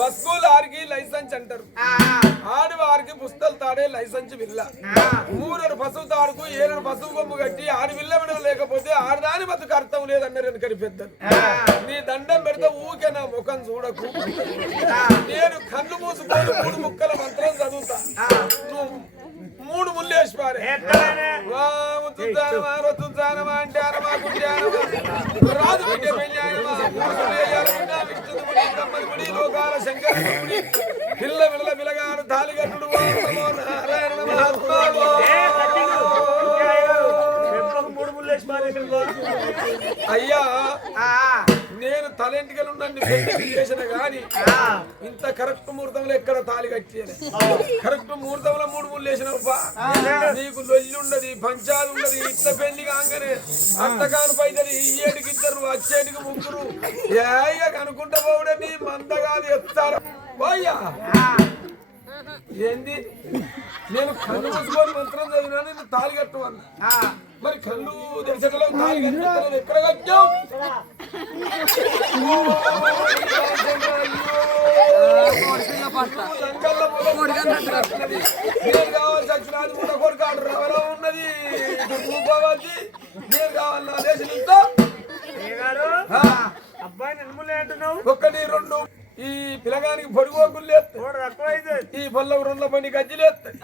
బస్కు లారీకి లైసెన్స్ అంటారు, ఆడవారికి పుస్తలు తాడే లైసెన్స్ విల్ల, ఊరడు పశువు తాడుకు ఏడు పశువు బొమ్ము కట్టి ఆడి విల్ల విడవ లేకపోతే ఆడదాని బతుకు అర్థం లేదన్నారు వెనుకని పెద్దలు. నీ దండం పెడితే ఊకే నా ముఖం చూడకు, నేను కళ్ళు మూసుకొని 3 ముక్కల మంత్రం చదువుతా, నువ్వు 3 ముళ్ళు వేసి పారే. రాజు బిడ్డ పెళ్ళాయనమా, విష్ణుముడి బ్రహ్మముడి లోకాల శంకరుడి పిల్ల విల్ల పిలగాడు తాలిగట్టుడు నారాయణ మహాత్మావో. అయ్యా నేను తలెంటికలుండండి చేసిన గాని ఇంత కరెక్ట్ ముహూర్తంలో ఎక్కడ తాలి కట్టేది, కరెక్ట్ ముహూర్తంలో 3 ముళ్ళు వేసినప్ప నీకు లొల్లి ఉండదు, పంచాది ఉండదు. ఇట్ల పెళ్లి కాగానే అత్తగాను పైదది, ఈ ఏటికి 2 వచ్చేటికి 3 ఏగా కనుకుంటా పోవడే నీ మందగాది ఎత్తారు పోయ్యా. ఏంది నేను కళ్ళు మూసుకొని మంత్రం చదివినా నేను తాలి కట్టమన్నా, మరి కళ్ళు తెరిచటలో తాలి కట్టాను ఎక్కడ కట్టావు? నేను కావాలి సచ్చినాది కూడా కొడుకాడు రవలో ఉన్నది రూపవతి, నేను కావాలి నా దేశంతో అబ్బాయి నిర్మూలే అంటున్నావు. 1 2 ఈ పిల్లగానికి పొడిగోకులు లేస్తాయి, ఈ పొల్ల 2 పని గజ్జిలేస్తాయి.